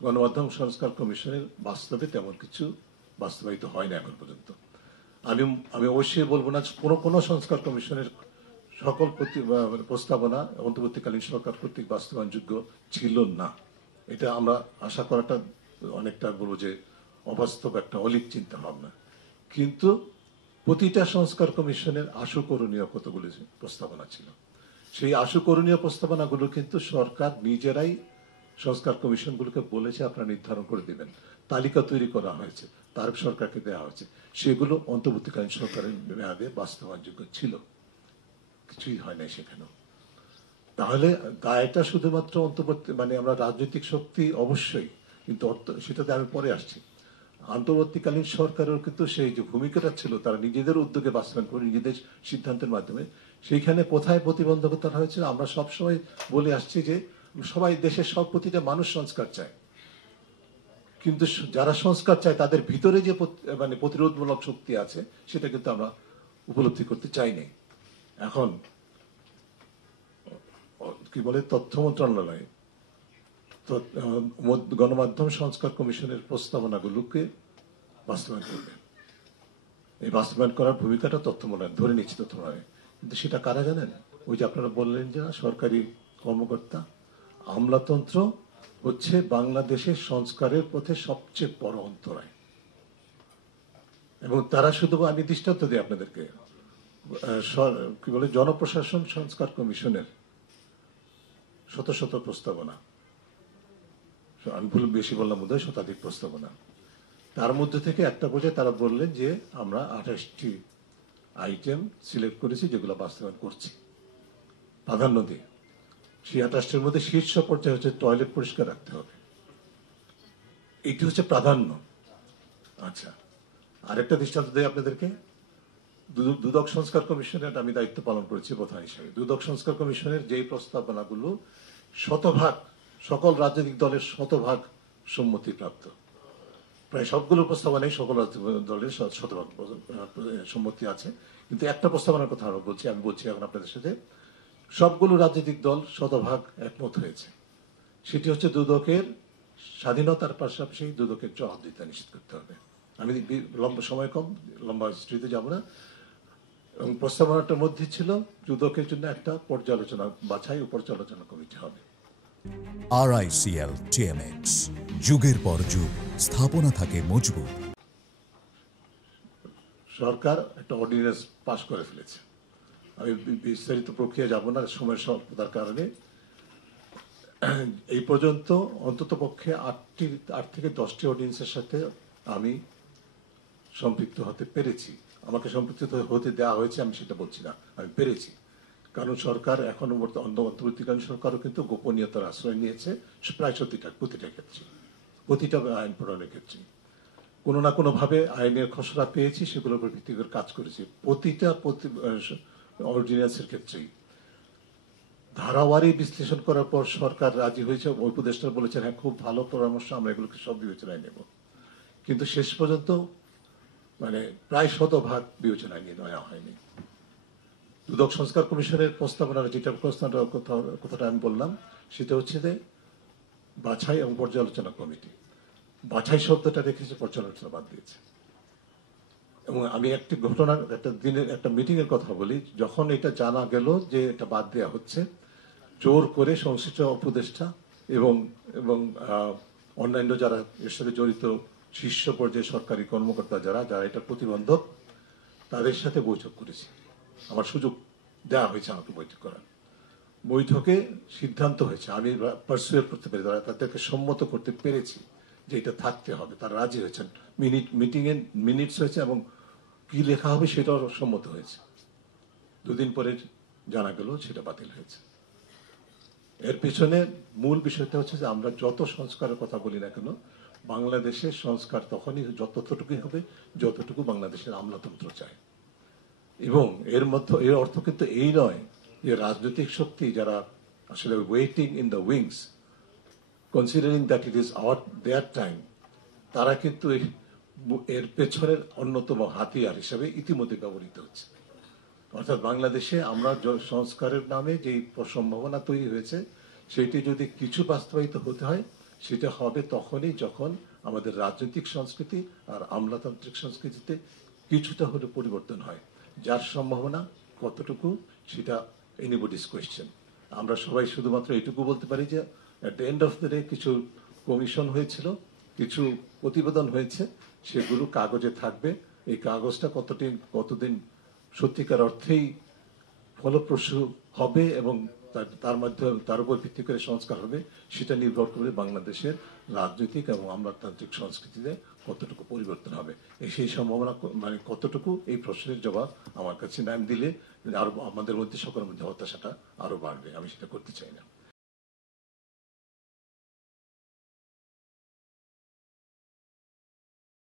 গণমাধ্যম সংস্কার কমিশনের বাস্তবে তেমন কিছু বাস্তবায়িত হয় না এখন পর্যন্ত। আমি আমি অবশ্যই বলবো না কোনো সংস্কার কমিশনের সকল প্রস্তাবনা অন্তর্বর্তীকালীন সরকার কর্তৃক বাস্তবায়নযোগ্য ছিল না। এটা আমরা আশা করাটা অনেকটা বলবো যে অবাস্তব একটা অলিক চিন্তা ভাবনা। কিন্তু প্রতিটা সংস্কার কমিশনের আশু করণীয় কতগুলি প্রস্তাবনা ছিল। সেই আশু করণীয় প্রস্তাবনাগুলো কিন্তু সরকার নিজেরাই সংস্কার কমিশনগুলোকে বলেছে আপনারা নির্ধারণ করে দিবেন। তালিকা তৈরি করা হয়েছে, তার সরকারকে দেওয়া হয়েছে। সেগুলো অন্তর্বর্তীকালীন সরকারের মেয়াদে বাস্তবায়নযোগ্য ছিল, কিছুই হয় নাই সেখানেও। তাহলে দায়টা শুধুমাত্র অন্তর্বর্তী আমরা রাজনৈতিক শক্তি অবশ্যই, কিন্তু সেটাতে আমি পরে আসছি। অন্তর্বর্তীকালীন সরকারের কিন্তু সেই যে ভূমিকাটা ছিল তারা নিজেদের উদ্যোগে বাস্তবায়ন করে নিজেদের সিদ্ধান্তের মাধ্যমে, সেইখানে কোথায় প্রতিবন্ধকতা হয়েছিল আমরা সবসময় বলে আসছি যে সবাই দেশের সব প্রতিটা মানুষ সংস্কার চায়, কিন্তু যারা সংস্কার চায় তাদের ভিতরে যে প্রতিরোধমূলক শক্তি আছে সেটা কিন্তু আমরা উপলব্ধি করতে চাইনি। এখন কি বলে তথ্য মন্ত্রণালয় গণমাধ্যম সংস্কার কমিশনের প্রস্তাবনাগুলোকে বাস্তবায়ন করবে। এই বাস্তবায়ন করার ভূমিকাটা তথ্য মন্ত্রণালয় ধরে নিচ্ছে, তথ্য মন্ত্রণালয়। কিন্তু সেটা কারা জানেন? ওই যে আপনারা বললেন যে সরকারি কর্মকর্তা। আমলাতন্ত্র হচ্ছে বাংলাদেশের সংস্কারের পথে সবচেয়ে বড় অন্তরায়, এবং তারা শুধু, আমি দৃষ্টান্ত দিই আপনাদেরকে, কি বলে জনপ্রশাসন সংস্কার কমিশনের শত শত প্রস্তাবনা, আমি ভুল বেশি বললাম বোধহয়, শতাধিক প্রস্তাবনা। তার মধ্যে থেকে একটা পর্যায়ে তারা বললেন যে আমরা 28টি আইটেম সিলেক্ট করেছি যেগুলো বাস্তবায়ন করছি প্রাধান্য দিয়ে। সেই 28টির মধ্যে শীর্ষ পর্যায়ে হচ্ছে টয়লেট পরিষ্কার রাখতে হবে, এটি হচ্ছে প্রাধান্য। আচ্ছা, আরেকটা দৃষ্টান্ত দেয় আপনাদেরকে। দুদক সংস্কার কমিশনের আমি দায়িত্ব পালন করেছি প্রধান হিসেবে। দুদক সংস্কার কমিশনের যেই প্রস্তাবনাগুলো শতভাগ, সকল রাজনৈতিক দলের শতভাগ সম্মতিপ্রাপ্ত, প্রায় সবগুলো প্রস্তাবনাই সকল রাজনৈতিক দলের শতভাগ সম্মতি আছে, কিন্তু একটা প্রস্তাবনার কথা আমি বলছি এখন আপনাদের সাথে, সবগুলো রাজনৈতিক দল শতভাগ একমত হয়েছে। সেটি হচ্ছে দুদকের স্বাধীনতার পাশাপাশি দুদকের জবাবদিহিতা নিশ্চিত করতে হবে। আমি লম্বা সময় কম, লম্বা হিস্ট্রিতে যাব না। এবং প্রস্তাবনাটার মধ্যে ছিল দুদকের জন্য একটা পর্যালোচনা, বাছাই ও পর্যালোচনা কমিটি হবে। RICL TMX, যুগের পর যুগ স্থাপনা থাকে মজবুত। সরকার একটা অর্ডিন্যান্স পাশ করে ফেলেছে। আমি বিস্তারিত প্রক্রিয়া যাব না সময়ের স্বল্পতার কারণে। এই পর্যন্ত অন্তত পক্ষে 8 থেকে 10টি অর্ডিন্যান্সের সাথে আমি সম্পৃক্ত হতে পেরেছি। আমাকে সম্পৃক্ত হতে দেওয়া হয়েছে, আমি সেটা বলছি না, আমি পেরেছি। কারণ সরকার এখনো অন্তর্বর্তীকালীন সরকারও কিন্তু গোপনীয়তার আশ্রয় নিয়েছে প্রায় প্রতিটা ক্ষেত্রে, প্রতিটা আইন প্রণয়নের ক্ষেত্রে কোনো না কোনো ভাবে আইনের খসড়া পেয়েছি, সেগুলোর উপর ভিত্তি করে কাজ করেছি। প্রতিটা অর্ডিন্যান্সের ক্ষেত্রেই ধারাবাড়ি বিশ্লেষণ করার পর সরকার রাজি হয়েছে। উপদেষ্টা বলেছেন হ্যাঁ খুব ভালো পরামর্শ, আমরা এগুলোকে সব বিবেচনায় নেব, কিন্তু শেষ পর্যন্ত প্রায় শতভাগ বিবেচনায় নিয়ে নেওয়া হয়নি। দুদক সংস্কার কমিশনের প্রস্তাবনার যেটা কথাটা আমি বললাম সেটা হচ্ছে যে বাছাই এবং পর্যালোচনা কমিটি। বাছাই শব্দটা রেখেছে, পর্যালোচনা বাদ দিয়েছে। এবং আমি একটি ঘটনার একটা মিটিং এর কথা বলি। যখন এটা জানা গেল যে এটা বাদ দেওয়া হচ্ছে, জোর করে সংশ্লিষ্ট উপদেষ্টা এবং অন্যান্য যারা এর সাথে জড়িত শীর্ষ পর্যায়ে সরকারি কর্মকর্তা যারা এটা প্রতিবন্ধক, তাদের সাথে বৈঠক করেছি। আমার সুযোগ দেওয়া হয়েছে আমাকে বৈঠক করার। বৈঠকে সিদ্ধান্ত হয়েছে, আমি পারসুয়েট করতে পেরেছি, তাদেরকে সম্মত করতে পেরেছি যে এটা থাকতে হবে। তারা রাজি হয়েছেন, মিটিং এর মিনিটস হয়েছে এবং কি লেখা হবে সেটাও সম্মত হয়েছে। দুদিন পরে জানা গেল সেটা বাতিল হয়েছে। এর পিছনে মূল বিষয়টা হচ্ছে যে আমরা যত সংস্কারের কথা বলি না কেন, বাংলাদেশের সংস্কার তখনই যতটুকুই হবে যতটুকু বাংলাদেশের আমলাতন্ত্র চায়। এবং এর অর্থ কিন্তু এই নয় যে রাজনৈতিক শক্তি যারা আসলে waiting in the wings considering that it is there time, তারা কিন্তু এর পেছনের অন্যতম হাতিয়ার হিসেবে ইতিমধ্যে ব্যবহৃত হচ্ছে। অর্থাৎ বাংলাদেশে আমরা সংস্কারের নামে যে সম্ভাবনা তৈরি হয়েছে সেটি যদি কিছু বাস্তবায়িত হতে হয়, সেটা হবে তখনই যখন আমাদের রাজনৈতিক সংস্কৃতি আর আমলাতান্ত্রিক সংস্কৃতিতে কিছুটা হলে পরিবর্তন হয়, যার সম্ভাবনা কতটুকু সেটা এনিবডিস কোয়েশ্চেন। আমরা সবাই শুধুমাত্র এটুকু বলতে পারি যে at the end of the day কিছু কমিশন হয়েছিল, কিছু প্রতিবেদন হয়েছে, সেগুলো কাগজে থাকবে। এই কাগজটা কতদিন সত্যিকার অর্থেই ফলপ্রসূ হবে এবং তার মাধ্যমে তার উপর ভিত্তি করে সংস্কার হবে, সেটা নির্ভর করবে বাংলাদেশের রাজনৈতিক এবং আমলাতান্ত্রিক সংস্কৃতিতে কতটুকু পরিবর্তন হবে। সেই সম্ভাবনা মানে কতটুকু, এই প্রশ্নের জবাব আমার কাছে নাম দিলে আরো আমাদের মধ্যে সকলের মধ্যে হতাশাটা আরো বাড়বে। আমি সেটা করতে চাই না।